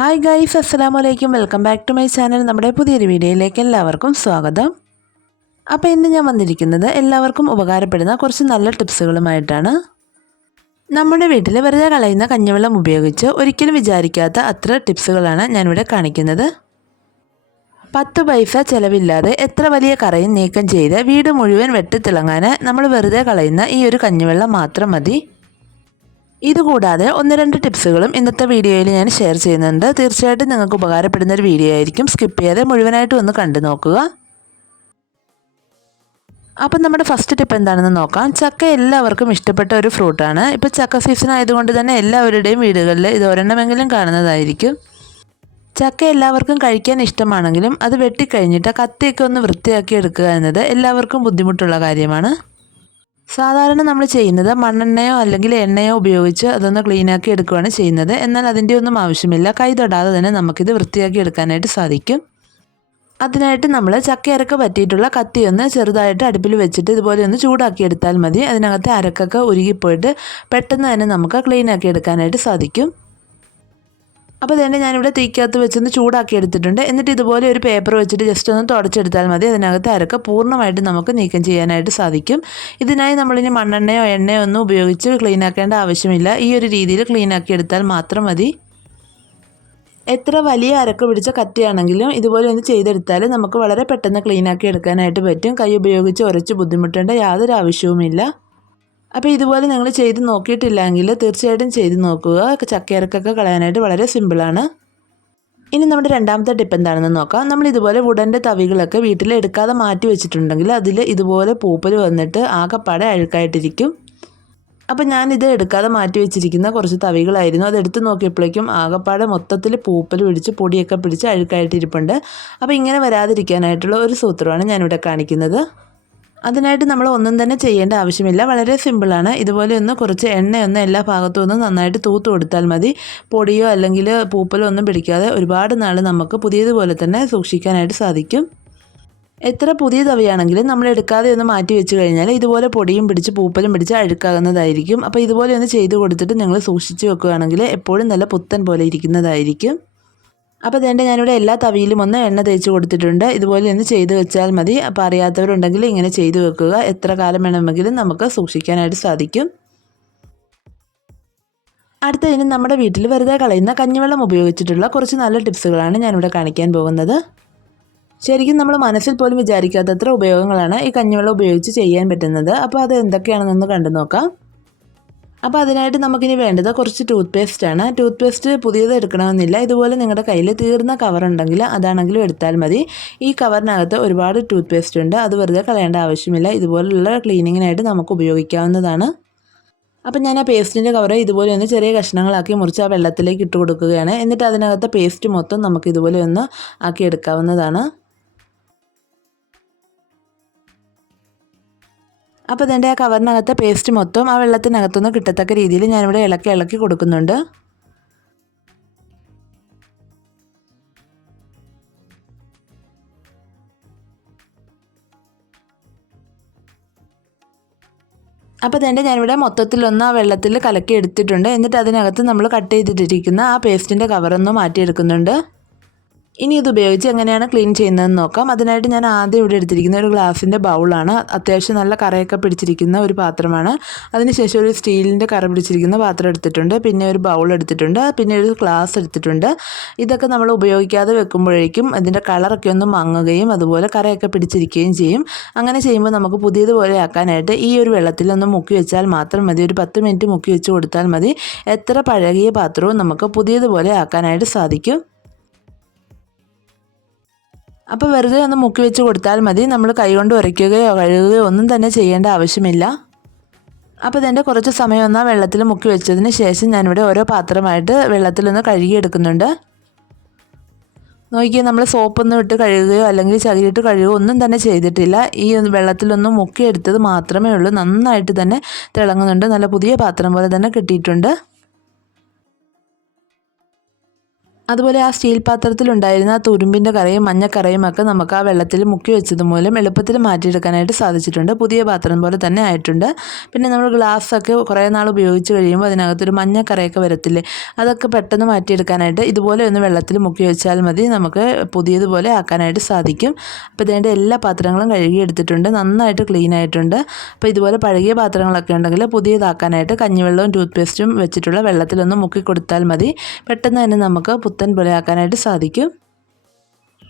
Hi guys അസ്സലാമു വലൈക്കും welcome back to my channel നമ്മുടെ പുതിയൊരു വീഡിയോയിലേക്ക് എല്ലാവർക്കും സ്വാഗതം. അപ്പോൾ ഇന്ന് ഞാൻ വന്നിരിക്കുന്നത് എല്ലാവർക്കും ഉപകാരപ്പെടുന്ന കുറച്ച് നല്ല ടിപ്സുകളുമായിട്ടാണ്. നമ്മുടെ വീട്ടിൽ വെറുതെ കളയുന്ന കഞ്ഞിവെള്ളം ഉപയോഗിച്ച് ഒരിക്കലും വിചാരിക്കാത്ത അത്ര ടിപ്സുകളാണ് ഞാനിവിടെ കാണിക്കുന്നത്. പത്ത് പൈസ ചിലവില്ലാതെ എത്ര വലിയ കറയും നീക്കം ചെയ്ത് വീട് മുഴുവൻ വെട്ടിത്തിളങ്ങാൻ നമ്മൾ വെറുതെ കളയുന്ന ഈ ഒരു കഞ്ഞിവെള്ളം മാത്രം മതി. ഇതുകൂടാതെ ഒന്ന് രണ്ട് ടിപ്സുകളും ഇന്നത്തെ വീഡിയോയിൽ ഞാൻ ഷെയർ ചെയ്യുന്നുണ്ട്. തീർച്ചയായിട്ടും നിങ്ങൾക്ക് ഉപകാരപ്പെടുന്ന ഒരു വീഡിയോ ആയിരിക്കും. സ്കിപ്പ് ചെയ്യാതെ മുഴുവനായിട്ടും ഒന്ന് കണ്ടു നോക്കുക. അപ്പം നമ്മുടെ ഫസ്റ്റ് ടിപ്പ് എന്താണെന്ന് നോക്കാം. ചക്ക എല്ലാവർക്കും ഇഷ്ടപ്പെട്ട ഒരു ഫ്രൂട്ടാണ്. ഇപ്പോൾ ചക്ക സീസൺ ആയതുകൊണ്ട് തന്നെ എല്ലാവരുടെയും വീടുകളിൽ ഇത് ഒരെണ്ണമെങ്കിലും കാണുന്നതായിരിക്കും. ചക്ക എല്ലാവർക്കും കഴിക്കാൻ ഇഷ്ടമാണെങ്കിലും അത് വെട്ടിക്കഴിഞ്ഞിട്ട് കത്തിയൊക്കെ ഒന്ന് വൃത്തിയാക്കി എടുക്കുക എന്നത് എല്ലാവർക്കും ബുദ്ധിമുട്ടുള്ള കാര്യമാണ്. സാധാരണ നമ്മൾ ചെയ്യുന്നത് മണ്ണെണ്ണയോ അല്ലെങ്കിൽ എണ്ണയോ ഉപയോഗിച്ച് അതൊന്ന് ക്ലീനാക്കി എടുക്കുകയാണ് ചെയ്യുന്നത്. എന്നാൽ അതിന്റെ ഒന്നും ആവശ്യമില്ല. കൈ തൊടാതെ തന്നെ നമുക്കിത് വൃത്തിയാക്കി എടുക്കാനായിട്ട് സാധിക്കും. അതിനായിട്ട് നമ്മൾ ചക്കയരക്ക പറ്റിയിട്ടുള്ള കത്തി ഒന്ന് ചെറുതായിട്ട് അടുപ്പിൽ വെച്ചിട്ട് ഇതുപോലെ ഒന്ന് ചൂടാക്കി എടുത്താൽ മതി. അതിനകത്ത് അരക്കൊക്കെ ഉരുകിപ്പോയിട്ട് പെട്ടെന്ന് തന്നെ നമുക്ക് ക്ലീനാക്കി എടുക്കാനായിട്ട് സാധിക്കും. അപ്പോൾ തന്നെ ഞാനിവിടെ തീക്കകത്ത് വെച്ചൊന്ന് ചൂടാക്കി എടുത്തിട്ടുണ്ട്. എന്നിട്ട് ഇതുപോലെ ഒരു പേപ്പർ വെച്ചിട്ട് ജസ്റ്റ് ഒന്ന് തുടച്ചെടുത്താൽ മതി. അതിനകത്ത് അരക്ക് പൂർണമായിട്ട് നമുക്ക് നീക്കം ചെയ്യാനായിട്ട് സാധിക്കും. ഇതിനായി നമ്മളിനി മണ്ണെണ്ണയോ എണ്ണയോ ഒന്നും ഉപയോഗിച്ച് ക്ലീൻ ആക്കേണ്ട ആവശ്യമില്ല. ഈ ഒരു രീതിയിൽ ക്ലീൻ ആക്കി എടുത്താൽ മാത്രം മതി. എത്ര വലിയ അരക്ക് പിടിച്ച കത്തിയാണെങ്കിലും ഇതുപോലെ ഒന്ന് ചെയ്തെടുത്താൽ നമുക്ക് വളരെ പെട്ടെന്ന് ക്ലീനാക്കി എടുക്കാനായിട്ട് പറ്റും. കൈ ഉപയോഗിച്ച് ഉരച്ച് ബുദ്ധിമുട്ടേണ്ട യാതൊരു ആവശ്യവുമില്ല. അപ്പോൾ ഇതുപോലെ നിങ്ങൾ ചെയ്ത് നോക്കിയിട്ടില്ലെങ്കിൽ തീർച്ചയായിട്ടും ചെയ്ത് നോക്കുക. ചക്കയിറക്കൊക്കെ കളയാനായിട്ട് വളരെ സിമ്പിളാണ് ഇനി നമ്മുടെ രണ്ടാമത്തെ ടിപ്പ് എന്താണെന്ന് നോക്കാം. നമ്മൾ ഇതുപോലെ വുഡന്റെ തവികളൊക്കെ വീട്ടിൽ എടുക്കാതെ മാറ്റി വെച്ചിട്ടുണ്ടെങ്കിൽ അതിൽ ഇതുപോലെ പൂപ്പൽ വന്നിട്ട് ആകെപ്പാടെ അഴുക്കായിട്ടിരിക്കും. അപ്പോൾ ഞാനിത് എടുക്കാതെ മാറ്റി വെച്ചിരിക്കുന്ന കുറച്ച് തവികളായിരുന്നു. അത് എടുത്ത് നോക്കിയപ്പോഴേക്കും ആകെപ്പാടെ മൊത്തത്തിൽ പൂപ്പൽ പിടിച്ച് പൊടിയൊക്കെ പിടിച്ച് അഴുക്കായിട്ടിരിപ്പുണ്ട്. അപ്പോൾ ഇങ്ങനെ വരാതിരിക്കാനായിട്ടുള്ള ഒരു സൂത്രമാണ് ഞാനിവിടെ കാണിക്കുന്നത്. അതിനായിട്ട് നമ്മൾ ഒന്നും തന്നെ ചെയ്യേണ്ട ആവശ്യമില്ല. വളരെ സിമ്പിളാണ് ഇതുപോലെ ഒന്ന് കുറച്ച് എണ്ണയൊന്ന് എല്ലാ ഭാഗത്തും നന്നായിട്ട് തൂത്ത് കൊടുത്താൽ മതി. പൊടിയോ അല്ലെങ്കിൽ പൂപ്പലോ ഒന്നും പിടിക്കാതെ ഒരുപാട് നാൾ നമുക്ക് പുതിയതുപോലെ തന്നെ സൂക്ഷിക്കാനായിട്ട് സാധിക്കും. എത്ര പുതിയ തവയാണെങ്കിലും നമ്മൾ എടുക്കാതെ ഒന്ന് മാറ്റി വെച്ച് കഴിഞ്ഞാൽ ഇതുപോലെ പൊടിയും പിടിച്ച് പൂപ്പലും പിടിച്ച് അഴുക്കാകുന്നതായിരിക്കും. അപ്പോൾ ഇതുപോലെ ഒന്ന് ചെയ്ത് കൊടുത്തിട്ട് നിങ്ങൾ സൂക്ഷിച്ച് വെക്കുകയാണെങ്കിൽ എപ്പോഴും നല്ല പുത്തൻ പോലെ ഇരിക്കുന്നതായിരിക്കും. അപ്പോൾ ഇതേണ്ട ഞാനിവിടെ എല്ലാ തവിയിലും ഒന്ന് എണ്ണ തേച്ച് കൊടുത്തിട്ടുണ്ട്. ഇതുപോലെ ഒന്ന് ചെയ്ത് വെച്ചാൽ മതി. അപ്പോൾ അറിയാത്തവരുണ്ടെങ്കിൽ ഇങ്ങനെ ചെയ്ത് വെക്കുക. എത്ര കാലം വേണമെങ്കിലും നമുക്ക് സൂക്ഷിക്കാനായിട്ട് സാധിക്കും. അടുത്തതിന് നമ്മുടെ വീട്ടിൽ വെറുതെ കളയുന്ന കഞ്ഞിവെള്ളം ഉപയോഗിച്ചിട്ടുള്ള കുറച്ച് നല്ല ടിപ്സുകളാണ് ഞാനിവിടെ കാണിക്കാൻ പോകുന്നത്. ശരിക്കും നമ്മൾ മനസ്സിൽ പോലും വിചാരിക്കാത്തത്ര ഉപയോഗങ്ങളാണ് ഈ കഞ്ഞിവെള്ളം ഉപയോഗിച്ച് ചെയ്യാൻ പറ്റുന്നത്. അപ്പോൾ അത് എന്തൊക്കെയാണെന്നൊന്ന് കണ്ടു നോക്കാം അപ്പോൾ അതിനായിട്ട് നമുക്കിനി വേണ്ടത് കുറച്ച് ടൂത്ത് പേസ്റ്റാണ് ടൂത്ത് പേസ്റ്റ് പുതിയത് എടുക്കണമെന്നില്ല. ഇതുപോലെ നിങ്ങളുടെ കയ്യിൽ തീർന്ന കവർ ഉണ്ടെങ്കിൽ അതാണെങ്കിലും എടുത്താൽ മതി. ഈ കവറിനകത്ത് ഒരുപാട് ടൂത്ത് പേസ്റ്റ് ഉണ്ട്. അത് വെറുതെ കളയേണ്ട ആവശ്യമില്ല. ഇതുപോലുള്ള ക്ലീനിങ്ങിനായിട്ട് നമുക്ക് ഉപയോഗിക്കാവുന്നതാണ്. അപ്പം ഞാൻ ആ പേസ്റ്റിന്റെ കവർ ഇതുപോലെ ഒന്ന് ചെറിയ കഷ്ണങ്ങളാക്കി മുറിച്ച് ആ വെള്ളത്തിലേക്ക് ഇട്ട് കൊടുക്കുകയാണ്. എന്നിട്ട് അതിനകത്ത് പേസ്റ്റ് മൊത്തം നമുക്ക് ഇതുപോലെ ഒന്ന് ആക്കി എടുക്കാവുന്നതാണ്. അപ്പോൾ ഇതിന്റെ ആ കവറിനകത്തെ പേസ്റ്റ് മൊത്തം ആ വെള്ളത്തിനകത്തുനിന്ന് കിട്ടത്തക്ക രീതിയിൽ ഞാനിവിടെ ഇളക്കി ഇളക്കി കൊടുക്കുന്നുണ്ട്. അപ്പോൾ തന്നെ ഞാനിവിടെ മൊത്തത്തിലൊന്ന് ആ വെള്ളത്തിൽ കലക്കി എടുത്തിട്ടുണ്ട്. എന്നിട്ട് അതിനകത്ത് നമ്മൾ കട്ട് ചെയ്തിട്ടിരിക്കുന്ന ആ പേസ്റ്റിന്റെ കവറൊന്ന് മാറ്റിയെടുക്കുന്നുണ്ട്. ഇനി ഇത് ഉപയോഗിച്ച് എങ്ങനെയാണ് ക്ലീൻ ചെയ്യുന്നതെന്ന് നോക്കാം. അതിനായിട്ട് ഞാൻ ആദ്യം ഇവിടെ എടുത്തിരിക്കുന്ന ഒരു ഗ്ലാസിന്റെ ബൗളാണ്. അത്യാവശ്യം നല്ല കറയൊക്കെ പിടിച്ചിരിക്കുന്ന ഒരു പാത്രമാണ്. അതിനുശേഷം ഒരു സ്റ്റീലിന്റെ കറ പിടിച്ചിരിക്കുന്ന പാത്രം എടുത്തിട്ടുണ്ട്. പിന്നെ ഒരു ബൗൾ എടുത്തിട്ടുണ്ട്. പിന്നെ ഒരു ഗ്ലാസ് എടുത്തിട്ടുണ്ട്. ഇതൊക്കെ നമ്മൾ ഉപയോഗിക്കാതെ വെക്കുമ്പോഴേക്കും അതിന്റെ കളറൊക്കെ ഒന്ന് മങ്ങുകയും അതുപോലെ കറയൊക്കെ പിടിച്ചിരിക്കുകയും ചെയ്യും. അങ്ങനെ ചെയ്യുമ്പോൾ നമുക്ക് പുതിയതുപോലെ ആക്കാനായിട്ട് ഈ ഒരു വെള്ളത്തിൽ ഒന്ന് മുക്കി വെച്ചാൽ മാത്രം മതി. ഒരു പത്ത് മിനിറ്റ് മുക്കി വെച്ച് കൊടുത്താൽ മതി. എത്ര പഴകിയ പാത്രവും നമുക്ക് പുതിയതുപോലെ ആക്കാനായിട്ട് സാധിക്കും. അപ്പോൾ വെറുതെ ഒന്ന് മുക്കി വെച്ച് കൊടുത്താൽ മതി. നമ്മൾ കൈകൊണ്ട് ഉരയ്ക്കുകയോ കഴുകുകയോ ഒന്നും തന്നെ ചെയ്യേണ്ട ആവശ്യമില്ല. അപ്പോൾ ഇതിന്റെ കുറച്ച് സമയം ഒന്ന് വെള്ളത്തിൽ മുക്കി വെച്ചതിന് ശേഷം ഞാനിവിടെ ഓരോ പാത്രമായിട്ട് വെള്ളത്തിൽ വെള്ളത്തിലൊന്ന് കഴുകിയെടുക്കുന്നുണ്ട് നോക്കിയാൽ നമ്മൾ സോപ്പൊന്നും ഇട്ട് കഴുകുകയോ അല്ലെങ്കിൽ ചകിരിയിട്ട് കഴുകുകയോ ഒന്നും തന്നെ ചെയ്തിട്ടില്ല. ഈ വെള്ളത്തിലൊന്നും മുക്കിയെടുത്തത് മാത്രമേ ഉള്ളൂ. നന്നായിട്ട് തന്നെ തിളങ്ങുന്നുണ്ട്. നല്ല പുതിയ പാത്രം പോലെ തന്നെ കിട്ടിയിട്ടുണ്ട്. അതുപോലെ ആ സ്റ്റീൽ പാത്രത്തിലുണ്ടായിരുന്ന ആ തുരുമ്പിന്റെ കറയും മഞ്ഞക്കറയും ഒക്കെ നമുക്ക് ആ വെള്ളത്തിൽ മുക്കി വെച്ചത് മൂലം എളുപ്പത്തിൽ മാറ്റിയെടുക്കാനായിട്ട് സാധിച്ചിട്ടുണ്ട്. പുതിയ പാത്രം പോലെ തന്നെ ആയിട്ടുണ്ട്. പിന്നെ നമ്മൾ ഗ്ലാസ്സൊക്കെ കുറേ നാൾ ഉപയോഗിച്ച് കഴിയുമ്പോൾ അതിനകത്തൊരു മഞ്ഞക്കറയൊക്കെ വരത്തില്ലേ അതൊക്കെ പെട്ടെന്ന് മാറ്റിയെടുക്കാനായിട്ട് ഇതുപോലെ ഒന്ന് വെള്ളത്തിൽ മുക്കി വെച്ചാൽ മതി. നമുക്ക് പുതിയതുപോലെ ആക്കാനായിട്ട് സാധിക്കും. അപ്പോൾ ഇതിന്റെ എല്ലാ പാത്രങ്ങളും കഴുകിയെടുത്തിട്ടുണ്ട് നന്നായിട്ട് ക്ലീൻ ആയിട്ടുണ്ട്. അപ്പോൾ ഇതുപോലെ പഴകിയ പാത്രങ്ങളൊക്കെ ഉണ്ടെങ്കിൽ പുതിയതാക്കാനായിട്ട് കഞ്ഞിവെള്ളവും ടൂത്ത് പേസ്റ്റും വെച്ചിട്ടുള്ള വെള്ളത്തിലൊന്ന് മുക്കി കൊടുത്താൽ മതി. പെട്ടെന്ന് തന്നെ നമുക്ക് പുത്തൻ പോലെ ആക്കാനായിട്ട് സാധിക്കും.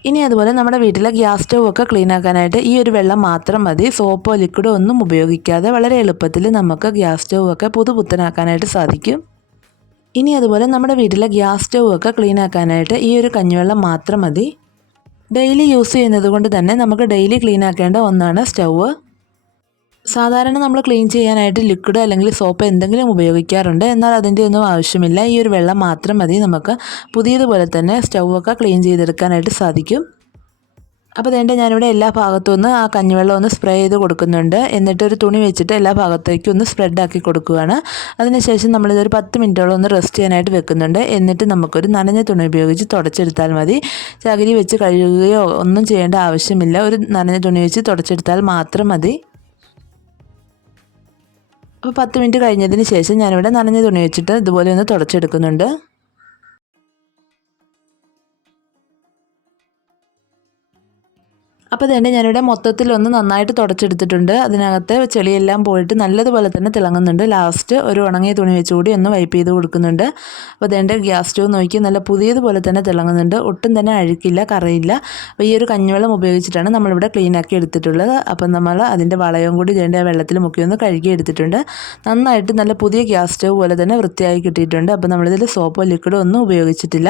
ഇനി അതുപോലെ നമ്മുടെ വീട്ടിലെ ഗ്യാസ് സ്റ്റവ് ഒക്കെ ക്ലീൻ ആക്കാനായിട്ട് ഈ ഒരു വെള്ളം മാത്രം മതി. സോപ്പോ ലിക്വിഡോ ഒന്നും ഉപയോഗിക്കാതെ വളരെ എളുപ്പത്തിൽ നമുക്ക് ഗ്യാസ് സ്റ്റവ് ഒക്കെ പുതുപുത്തനാക്കാനായിട്ട് സാധിക്കും. ഇനി അതുപോലെ നമ്മുടെ വീട്ടിലെ ഗ്യാസ് സ്റ്റവ് ഒക്കെ ക്ലീൻ ആക്കാനായിട്ട് ഈ ഒരു കഞ്ഞിവെള്ളം മാത്രം മതി. ഡെയിലി യൂസ് ചെയ്യുന്നത് കൊണ്ട് തന്നെ നമുക്ക് ഡെയിലി ക്ലീൻ ആക്കേണ്ട ഒന്നാണ് സ്റ്റവ്. സാധാരണ നമ്മൾ ക്ലീൻ ചെയ്യാനായിട്ട് ലിക്വിഡ് അല്ലെങ്കിൽ സോപ്പ് എന്തെങ്കിലും ഉപയോഗിക്കാറുണ്ട്. എന്നാൽ അതിന്റെ ഒന്നും ആവശ്യമില്ല. ഈ ഒരു വെള്ളം മാത്രം മതി. നമുക്ക് പുതിയതുപോലെ തന്നെ സ്റ്റൗവൊക്കെ ക്ലീൻ ചെയ്തെടുക്കാനായിട്ട് സാധിക്കും. അപ്പോൾ വേണ്ട ഞാനിവിടെ എല്ലാ ഭാഗത്തു നിന്ന് ആ കഞ്ഞിവെള്ളം ഒന്ന് സ്പ്രേ ചെയ്ത് കൊടുക്കുന്നുണ്ട്. എന്നിട്ട് ഒരു തുണി വെച്ചിട്ട് എല്ലാ ഭാഗത്തേക്കും ഒന്ന് സ്പ്രെഡാക്കി കൊടുക്കുകയാണ് അതിനുശേഷം നമ്മളിതൊരു പത്ത് മിനിറ്റോളം ഒന്ന് റെസ്റ്റ് ചെയ്യാനായിട്ട് വെക്കുന്നുണ്ട്. എന്നിട്ട് നമുക്കൊരു നനഞ്ഞ തുണി ഉപയോഗിച്ച് തുടച്ചെടുത്താൽ മതി. ചകിരി വെച്ച് കഴുകുകയോ ഒന്നും ചെയ്യേണ്ട ആവശ്യമില്ല. ഒരു നനഞ്ഞ തുണി വെച്ച് തുടച്ചെടുത്താൽ മാത്രം മതി. അപ്പോൾ പത്ത് മിനിറ്റ് കഴിഞ്ഞതിന് ശേഷം ഞാനിവിടെ നനഞ്ഞ തുണി വെച്ചിട്ട് ഇതുപോലെ ഒന്ന് തുടച്ചെടുക്കുന്നുണ്ട്. അപ്പോൾ തന്നെ ഞാനിവിടെ മൊത്തത്തിൽ ഒന്ന് നന്നായിട്ട് തുടച്ചെടുത്തിട്ടുണ്ട്. അതിനകത്ത് ചെളിയെല്ലാം പോയിട്ട് നല്ലതുപോലെ തന്നെ തിളങ്ങുന്നുണ്ട്. ലാസ്റ്റ് ഒരു ഉണങ്ങിയ തുണി വെച്ചുകൂടി ഒന്ന് വൈപ്പ് ചെയ്ത് കൊടുക്കുന്നുണ്ട്. അപ്പോൾ അതിന്റെ ഗ്യാസ് സ്റ്റവ് നോക്കി നല്ല പുതിയതുപോലെ തന്നെ തിളങ്ങുന്നുണ്ട്. ഒട്ടും തന്നെ അഴുക്കില്ല കറയില്ല. അപ്പോൾ ഈ ഒരു കഞ്ഞിവെള്ളം ഉപയോഗിച്ചിട്ടാണ് നമ്മളിവിടെ ക്ലീൻ ആക്കി എടുത്തിട്ടുള്ളത്. അപ്പം നമ്മൾ അതിന്റെ വളയവും കൂടി ഇതിന്റെ വെള്ളത്തിൽ മുക്കി ഒന്ന് കഴുകി എടുത്തിട്ടുണ്ട്. നന്നായിട്ട് നല്ല പുതിയ ഗ്യാസ് സ്റ്റവ് പോലെ തന്നെ വൃത്തിയായി കിട്ടിയിട്ടുണ്ട്. അപ്പോൾ നമ്മളിതിൽ സോപ്പോ ലിക്വിഡോ ഒന്നും ഉപയോഗിച്ചിട്ടില്ല.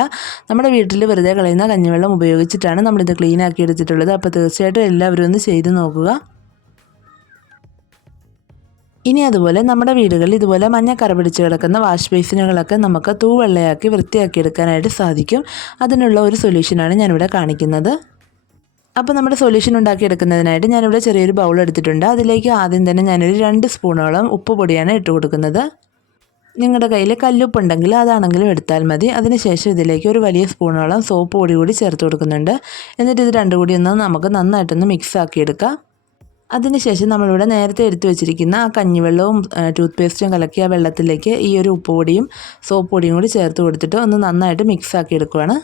നമ്മുടെ വീട്ടിൽ വെറുതെ കളയുന്ന കഞ്ഞിവെള്ളം ഉപയോഗിച്ചിട്ടാണ് നമ്മളിത് ക്ലീൻ ആക്കി എടുത്തിട്ടുള്ളത്. അപ്പോൾ തീർച്ചയായിട്ടും എല്ലാവരും ഒന്ന് ചെയ്ത് നോക്കുക. ഇനി അതുപോലെ നമ്മുടെ വീടുകളിൽ ഇതുപോലെ മഞ്ഞക്കറ പിടിച്ച് കിടക്കുന്ന വാഷ് ബേസിനുകളൊക്കെ നമുക്ക് തൂവെള്ളയാക്കി വൃത്തിയാക്കി എടുക്കാനായിട്ട് സാധിക്കും. അതിനുള്ള ഒരു സൊല്യൂഷനാണ് ഞാനിവിടെ കാണിക്കുന്നത്. അപ്പോൾ നമ്മുടെ സൊല്യൂഷൻ ഉണ്ടാക്കിയെടുക്കുന്നതിനായിട്ട് ഞാനിവിടെ ചെറിയൊരു ബൗൾ എടുത്തിട്ടുണ്ട്. അതിലേക്ക് ആദ്യം തന്നെ ഞാനൊരു രണ്ട് സ്പൂണോളം ഉപ്പ് പൊടിയാണ് ഇട്ട് കൊടുക്കുന്നത്. നിങ്ങളുടെ കയ്യിൽ കല്ലുപ്പുണ്ടെങ്കിൽ അതാണെങ്കിലും എടുത്താൽ മതി. അതിനുശേഷം ഇതിലേക്ക് ഒരു വലിയ സ്പൂണോളം സോപ്പ് പൊടി കൂടി ചേർത്ത് കൊടുക്കുന്നുണ്ട്. എന്നിട്ട് ഇത് രണ്ടും കൂടി ഒന്ന് നമുക്ക് നന്നായിട്ടൊന്ന് മിക്സ് ആക്കിയെടുക്കാം അതിനുശേഷം നമ്മളിവിടെ നേരത്തെ എടുത്തു വെച്ചിരിക്കുന്ന ആ കഞ്ഞിവെള്ളവും ടൂത്ത് പേസ്റ്റും കലക്കിയ വെള്ളത്തിലേക്ക് ഈ ഒരു ഉപ്പ് പൊടിയും സോപ്പ് പൊടിയും കൂടി ചേർത്ത് കൊടുത്തിട്ട് ഒന്ന് നന്നായിട്ട് മിക്സ് ആക്കി എടുക്കുവാണ്.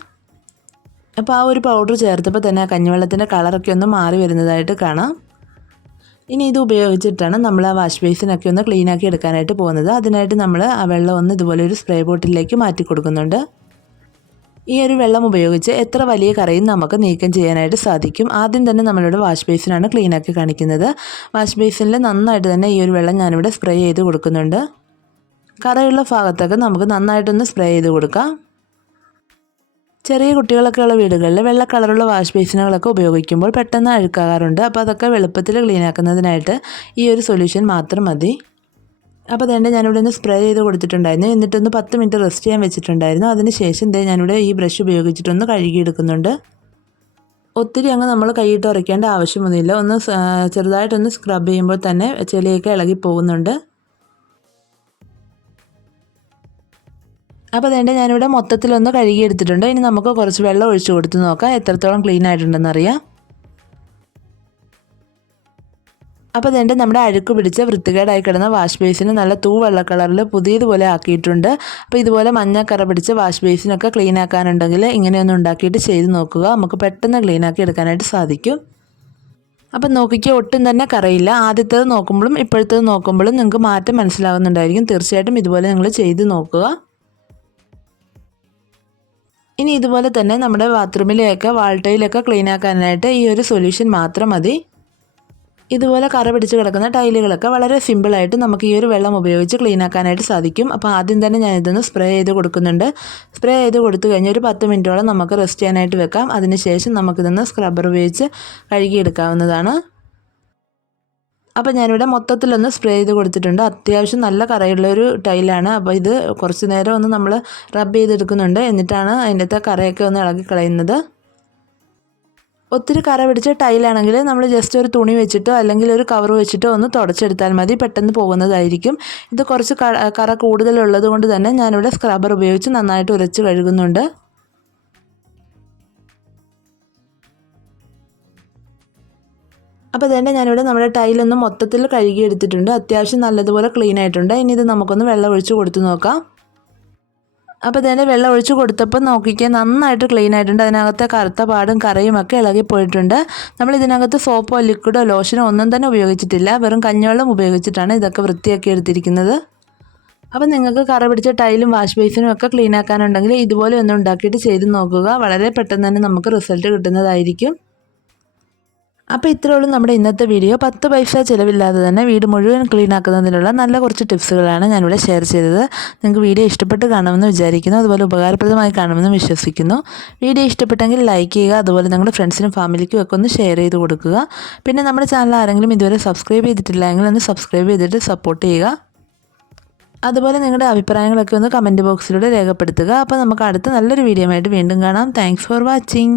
അപ്പോൾ ആ ഒരു പൗഡർ ചേർത്തപ്പോൾ തന്നെ ആ കഞ്ഞിവെള്ളത്തിന്റെ കളറൊക്കെ ഒന്ന് മാറി വരുന്നതായിട്ട് കാണാം. ഇനി ഇത് ഉപയോഗിച്ചിട്ടാണ് നമ്മൾ ആ വാഷ് ബേസിനൊക്കെ ഒന്ന് ക്ലീൻ ആക്കി എടുക്കാനായിട്ട് പോകുന്നത്. അതിനായിട്ട് നമ്മൾ ആ വെള്ളം ഒന്ന് ഇതുപോലെ ഒരു സ്പ്രേ ബോട്ടിലേക്ക് മാറ്റി കൊടുക്കുന്നുണ്ട്. ഈ ഒരു വെള്ളം ഉപയോഗിച്ച് എത്ര വലിയ കറയും നമുക്ക് നീക്കം ചെയ്യാനായിട്ട് സാധിക്കും. ആദ്യം തന്നെ നമ്മളിവിടെ വാഷ് ബേസിനാണ് ക്ലീൻ ആക്കി കാണിക്കുന്നത്. വാഷ് ബേസിനിൽ നന്നായിട്ട് തന്നെ ഈ ഒരു വെള്ളം ഞാനിവിടെ സ്പ്രേ ചെയ്ത് കൊടുക്കുന്നുണ്ട്. കറയുള്ള ഭാഗത്തൊക്കെ നമുക്ക് നന്നായിട്ടൊന്ന് സ്പ്രേ ചെയ്ത് കൊടുക്കാം. ചെറിയ കുട്ടികളൊക്കെ ഉള്ള വീടുകളിൽ വെള്ള കളറുള്ള വാഷ് ബേസിനുകളൊക്കെ ഉപയോഗിക്കുമ്പോൾ പെട്ടെന്ന് അഴുക്കാകാറുണ്ട്. അപ്പോൾ അതൊക്കെ വെളുപ്പത്തിൽ ക്ലീൻ ആക്കുന്നതിനായിട്ട് ഈ ഒരു സൊല്യൂഷൻ മാത്രം മതി. അപ്പോൾ അതേണ്ട ഞാനിവിടെ ഒന്ന് സ്പ്രേ ചെയ്ത് കൊടുത്തിട്ടുണ്ടായിരുന്നു. എന്നിട്ടൊന്ന് പത്ത് മിനിറ്റ് റെസ്റ്റ് ചെയ്യാൻ വെച്ചിട്ടുണ്ടായിരുന്നു. അതിന് ശേഷം ദേ ഞാനിവിടെ ഈ ബ്രഷ് ഉപയോഗിച്ചിട്ടൊന്ന് കഴുകിയെടുക്കുന്നുണ്ട്. ഒത്തിരി അങ്ങ് നമ്മൾ കൈയിട്ട് ഉറയ്ക്കേണ്ട ആവശ്യമൊന്നുമില്ല. ഒന്ന് ചെറുതായിട്ടൊന്ന് സ്ക്രബ് ചെയ്യുമ്പോൾ തന്നെ ചെളിയൊക്കെ ഇളകി പോകുന്നുണ്ട്. അപ്പോൾ അതേണ്ട ഞാനിവിടെ മൊത്തത്തിലൊന്ന് കഴുകിയെടുത്തിട്ടുണ്ട്. ഇനി നമുക്ക് കുറച്ച് വെള്ളം ഒഴിച്ചു കൊടുത്ത് നോക്കാം. എത്രത്തോളം ക്ലീൻ ആയിട്ടുണ്ടെന്ന് അറിയാം അപ്പോൾ അതേണ്ട നമ്മുടെ അഴുക്ക് പിടിച്ച വൃത്തികേടായി കിടന്ന വാഷ് ബേസിന് നല്ല തൂ വെള്ള കളറിൽ പുതിയതുപോലെ ആക്കിയിട്ടുണ്ട്. അപ്പോൾ ഇതുപോലെ മഞ്ഞക്കറ പിടിച്ച വാഷ് ബേസിനൊക്കെ ക്ലീൻ ആക്കാനുണ്ടെങ്കിൽ ഇങ്ങനെയൊന്നും ഉണ്ടാക്കിയിട്ട് ചെയ്ത് നോക്കുക. നമുക്ക് പെട്ടെന്ന് ക്ലീൻ ആക്കി എടുക്കാനായിട്ട് സാധിക്കും. അപ്പം നോക്കിക്കുക ഒട്ടും തന്നെ കറയില്ല. ആദ്യത്തേത് നോക്കുമ്പോഴും ഇപ്പോഴത്തേത് നോക്കുമ്പോഴും നിങ്ങൾക്ക് മാറ്റം മനസ്സിലാകുന്നുണ്ടായിരിക്കും തീർച്ചയായിട്ടും ഇതുപോലെ നിങ്ങൾ ചെയ്ത് നോക്കുക. ഇനി ഇതുപോലെ തന്നെ നമ്മുടെ ബാത്റൂമിലെയൊക്കെ വാൾട്ടയിലൊക്കെ ക്ലീൻ ആക്കാനായിട്ട് ഈ ഒരു സൊല്യൂഷൻ മാത്രം മതി. ഇതുപോലെ കറ പിടിച്ച് കിടക്കുന്ന ടൈലുകളൊക്കെ വളരെ സിമ്പിളായിട്ട് നമുക്ക് ഈ ഒരു വെള്ളം ഉപയോഗിച്ച് ക്ലീൻ ആക്കാനായിട്ട് സാധിക്കും. അപ്പോൾ ആദ്യം തന്നെ ഞാൻ ഇതൊന്ന് സ്പ്രേ ചെയ്ത് കൊടുക്കുന്നുണ്ട്. സ്പ്രേ ചെയ്ത് കൊടുത്തു കഴിഞ്ഞാൽ ഒരു പത്ത് മിനിറ്റോളം നമുക്ക് റെസ്റ്റ് ചെയ്യാനായിട്ട് വെക്കാം. അതിനുശേഷം നമുക്കിതൊന്ന് സ്ക്രബ്ബർ ഉപയോഗിച്ച് കഴുകിയെടുക്കാവുന്നതാണ്. അപ്പോൾ ഞാനിവിടെ മൊത്തത്തിലൊന്ന് സ്പ്രേ ചെയ്ത് കൊടുത്തിട്ടുണ്ട്. അത്യാവശ്യം നല്ല കറയുള്ളൊരു ടൈലാണ് അപ്പോൾ ഇത് കുറച്ച് നേരം ഒന്ന് നമ്മൾ റബ്ബ് ചെയ്തെടുക്കുന്നുണ്ട്. എന്നിട്ടാണ് അതിന്റെ കറയൊക്കെ ഒന്ന് ഇളകി കളയുന്നത്. ഒത്തിരി കറ പിടിച്ച ടൈലാണെങ്കിൽ നമ്മൾ ജസ്റ്റ് ഒരു തുണി വെച്ചിട്ടോ അല്ലെങ്കിൽ ഒരു കവർ വെച്ചിട്ടോ ഒന്ന് തുടച്ചെടുത്താൽ മതി. പെട്ടെന്ന് പോകുന്നതായിരിക്കും. ഇത് കുറച്ച് കറ കൂടുതലുള്ളത് കൊണ്ട് തന്നെ ഞാനിവിടെ സ്ക്രബ്ബർ ഉപയോഗിച്ച് നന്നായിട്ട് ഉരച്ച് കഴുകുന്നുണ്ട്. അപ്പോൾ തന്നെ ഞാനിവിടെ നമ്മുടെ ടൈലൊന്നും മൊത്തത്തിൽ കഴുകി എടുത്തിട്ടുണ്ട്. അത്യാവശ്യം നല്ലതുപോലെ ക്ലീൻ ആയിട്ടുണ്ട്. ഇനി ഇത് നമുക്കൊന്ന് വെള്ളം ഒഴിച്ച് കൊടുത്തു നോക്കാം. അപ്പോൾ ഇതിന്റെ വെള്ളം ഒഴിച്ച് കൊടുത്തപ്പോൾ നോക്കിക്കാൻ നന്നായിട്ട് ക്ലീൻ ആയിട്ടുണ്ട്. അതിനകത്തെ കറുത്ത പാടും കറയും ഒക്കെ ഇളകി പോയിട്ടുണ്ട്. നമ്മൾ ഇതിനകത്ത് സോപ്പോ ലിക്വിഡോ ലോഷനോ ഒന്നും തന്നെ ഉപയോഗിച്ചിട്ടില്ല. വെറും കഞ്ഞിവെള്ളം ഉപയോഗിച്ചിട്ടാണ് ഇതൊക്കെ വൃത്തിയാക്കി എടുത്തിരിക്കുന്നത്. അപ്പോൾ നിങ്ങൾക്ക് കറ പിടിച്ച ടൈലും വാഷ് ബേസിനും ഒക്കെ ക്ലീൻ ആക്കാനുണ്ടെങ്കിൽ ഇതുപോലെ ഒന്ന് ഉണ്ടാക്കിയിട്ട് ചെയ്ത് നോക്കുക. വളരെ പെട്ടെന്ന് തന്നെ നമുക്ക് റിസൾട്ട് കിട്ടുന്നതായിരിക്കും. അപ്പോൾ ഇത്രയേ ഉള്ളൂ നമ്മുടെ ഇന്നത്തെ വീഡിയോ. പത്ത് പൈസ ചിലവില്ലാതെ തന്നെ വീട് മുഴുവൻ ക്ലീൻ ആക്കുന്നതിനുള്ള നല്ല കുറച്ച് ടിപ്സുകളാണ് ഞാനിവിടെ ഷെയർ ചെയ്തത്. നിങ്ങൾക്ക് വീഡിയോ ഇഷ്ടപ്പെട്ട് കാണുമെന്ന് വിചാരിക്കുന്നു. അതുപോലെ ഉപകാരപ്രദമായി കാണുമെന്ന് വിശ്വസിക്കുന്നു. വീഡിയോ ഇഷ്ടപ്പെട്ടെങ്കിൽ ലൈക്ക് ചെയ്യുക. അതുപോലെ നിങ്ങളുടെ ഫ്രണ്ട്സിനും ഫാമിലിക്കും ഒക്കെ ഒന്ന് ഷെയർ ചെയ്ത് കൊടുക്കുക. പിന്നെ നമ്മുടെ ചാനൽ ആരെങ്കിലും ഇതുവരെ സബ്സ്ക്രൈബ് ചെയ്തിട്ടില്ലെങ്കിൽ ഒന്ന് സബ്സ്ക്രൈബ് ചെയ്തിട്ട് സപ്പോർട്ട് ചെയ്യുക. അതുപോലെ നിങ്ങളുടെ അഭിപ്രായങ്ങളൊക്കെ ഒന്ന് കമന്റ് ബോക്സിലൂടെ രേഖപ്പെടുത്തുക. അപ്പോൾ നമുക്ക് അടുത്ത നല്ലൊരു വീഡിയോ ആയിട്ട് വീണ്ടും കാണാം. Thanks for watching